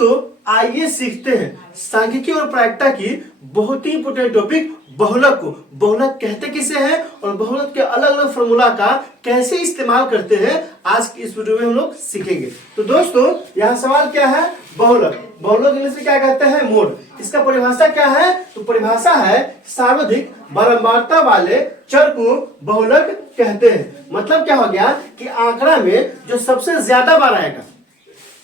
दोस्तों आइए सीखते हैं सांख्यिकी और प्रायिकता की बहुत ही इंपोर्टेंट टॉपिक बहुलक को। बहुलक कहते किसे हैं और बहुलक के अलग अलग फॉर्मूला का कैसे इस्तेमाल करते हैं आज की इस वीडियो में हम लोग सीखेंगे। तो दोस्तों यहाँ सवाल क्या है, बहुलक। बहुलक इंग्लिश में क्या कहते हैं, मोड। इसका परिभाषा क्या है, तो परिभाषा है सर्वाधिक बारंबारता वाले चर को बहुलक कहते हैं। मतलब क्या हो गया कि आंकड़ा में जो सबसे ज्यादा बार आएगा,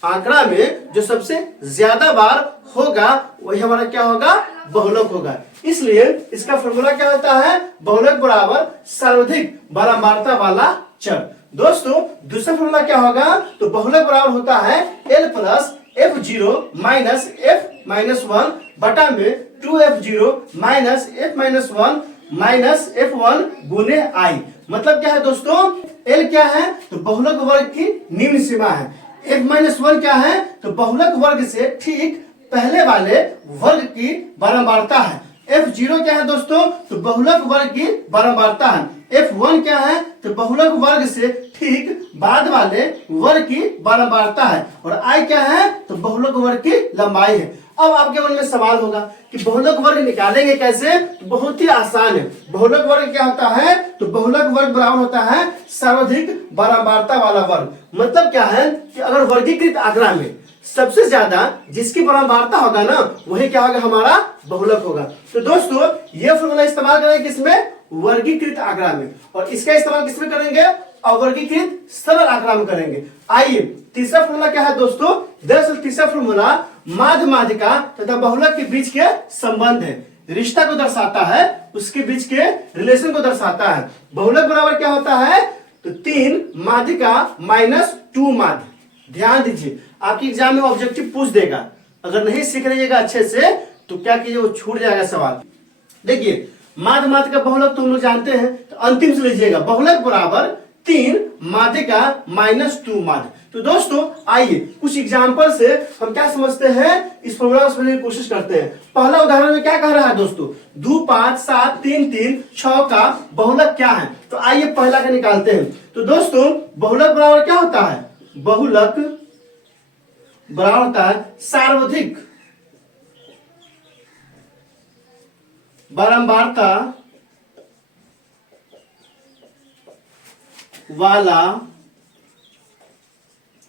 आंकड़ा में जो सबसे ज्यादा बार होगा वही हमारा क्या होगा, बहुलक होगा। इसलिए इसका फॉर्मूला क्या होता है, बहुलक बराबर सर्वाधिक बारंबारता वाला चर। दोस्तों दूसरा फॉर्मूला क्या होगा, तो बहुलक बराबर होता है L plus F0 minus F minus 1 बटा में 2F0 minus F minus 1 minus F1 गुने I। मतलब क्या है दोस्तों, L क्या है, तो बहुलक वर्ग की निम्न सीमा है। F-1 क्या है, तो बहुलक वर्ग से ठीक पहले वाले वर्ग की बारंबारता है। F0 क्या है दोस्तों, तो बहुलक वर्ग की बारंबारता है। F1 क्या है, तो बहुलक वर्ग से ठीक बाद वाले वर्ग की बारंबारता है। और I क्या है, तो बहुलक वर्ग की लंबाई है। अब आपके मन में सवाल होगा कि बहुलक वर्ग निकालेंगे कैसे, तो बहुत ही आसान है। बहुलक वर्ग क्या होता है, तो बहुलक वर्ग बराबर होता है सर्वाधिक बारंबारता वाला वर्ग। मतलब क्या है कि अगर वर्गीकृत आंकड़ा में सबसे ज्यादा जिसकी बारंबारता होगा ना, वही क्या होगा, हमारा बहुलक होगा। तो दोस्तों ये फॉर्मूला इस्तेमाल करेंगे किसमें, वर्गीकृत आंकड़ा में। और इसका इस्तेमाल किसमें करेंगे, अवर्गीकृत सरल आंकड़ा में करेंगे। आइए तीसरा फॉर्मूला क्या है दोस्तों, दरअसल तीसरा फॉर्मूला माध्य माध्यिका तथा बहुलक के बीच के संबंध है, रिश्ता को दर्शाता है, उसके बीच के रिलेशन को दर्शाता है। बहुलक बराबर क्या होता है, तो 3 माध्यिका माइनस 2 माध्य। ध्यान दीजिए आपके एग्जाम में ऑब्जेक्टिव पूछ देगा, अगर नहीं सीख रहिएगा अच्छे से तो क्या कीजिए, वो छूट जाएगा सवाल। देखिए माध्य माध्यिका बहुलक तो हम लोग जानते हैं, तो अंतिम से लीजिएगा, बहुलक बराबर 3 माध्यिका माइनस 2 माध्य। तो दोस्तों आइए कुछ एग्जाम्पल से हम क्या समझते हैं, इस फॉर्मूला को समझने की कोशिश करते हैं। पहला उदाहरण में क्या कह रहा है दोस्तों, 2 5 7 3 3 6 का बहुलक क्या है। तो आइए पहला का निकालते हैं। तो दोस्तों बहुलक बराबर क्या होता है, बहुलक बराबर होता है सर्वाधिक बारंबारता वाला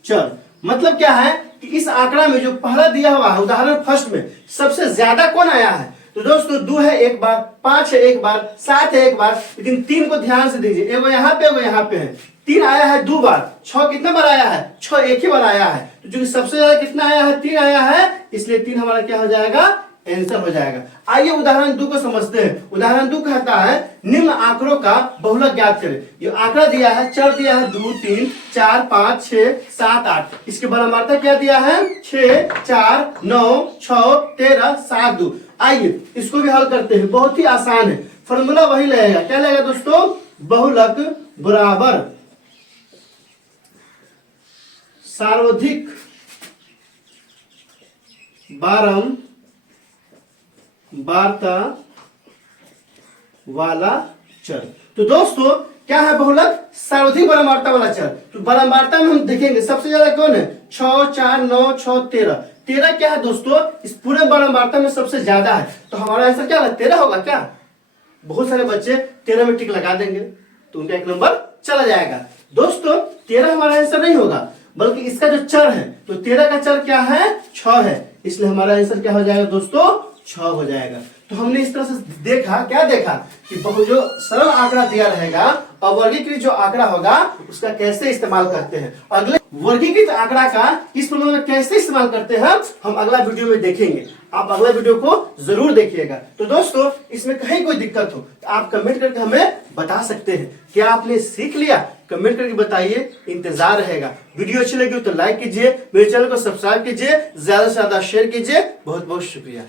चर। मतलब क्या है कि इस आंकड़ा में जो पहला दिया हुआ है उदाहरण फर्स्ट में सबसे ज्यादा कौन आया है, तो दोस्तों 2 है एक बार, 5 है एक बार, 7 है एक बार, लेकिन 3 को ध्यान से दीजिए, एगो यहाँ पे एगो यहाँ पे है। 3 आया है 2 बार, 6 कितना बार आया है, 6 एक ही बार आया है। तो जो सबसे ज्यादा कितना आया है, 3 आया है, इसलिए 3 हमारा क्या हो जाएगा, आंसर हो जाएगा। आइए उदाहरण 2 को समझते हैं। उदाहरण 2 कहता है निम्न आंकड़ों का बहुलक ज्ञात करें। ये आंकड़ा दिया है, चर दिया है 2 3 4 5 6 7 8। इसकी बारंबारता क्या दिया है, 6 4 9 6 13 7 2। आइए इसको भी हल करते हैं, बहुत ही आसान है। फॉर्मूला वही लगेगा, क्या लगेगा दोस्तों, बहुलक बराबर सर्वाधिक बारंबारता वाला चर। तो दोस्तों क्या है बहुलक, सर्वाधिक बारंबारता वाला चर। तो बारंबारता में हम देखेंगे सबसे ज्यादा कौन है, 6 4 9 6 13। 13 क्या है दोस्तों, इस पूरे बारंबारता में सबसे ज्यादा है। तो हमारा आंसर क्या है, 13 होगा क्या। बहुत सारे बच्चे 13 में टिक लगा देंगे तो उनका 1 नंबर चला जाएगा। दोस्तों 13 हमारा आंसर नहीं होगा, बल्कि इसका जो चर है, तो 13 का चर क्या है, 6 है, इसलिए हमारा आंसर क्या हो जाएगा दोस्तों, 6 हो जाएगा। तो हमने इस तरह से देखा, क्या देखा कि जो सरल आंकड़ा दिया रहेगा और वर्गीकृत जो आंकड़ा होगा उसका कैसे इस्तेमाल करते हैं। अगले वर्गीकृत आंकड़ा का इस फॉर्मूला में कैसे इस्तेमाल करते हैं हम अगला वीडियो में देखेंगे। आप अगला वीडियो को जरूर देखिएगा। तो दोस्तों इसमें कहीं कोई दिक्कत हो तो आप कमेंट करके हमें बता सकते हैं। क्या आपने सीख लिया, कमेंट करके बताइए, इंतजार रहेगा। वीडियो अच्छी लगी तो लाइक कीजिए, मेरे चैनल को सब्सक्राइब कीजिए, ज्यादा से ज्यादा शेयर कीजिए। बहुत बहुत शुक्रिया।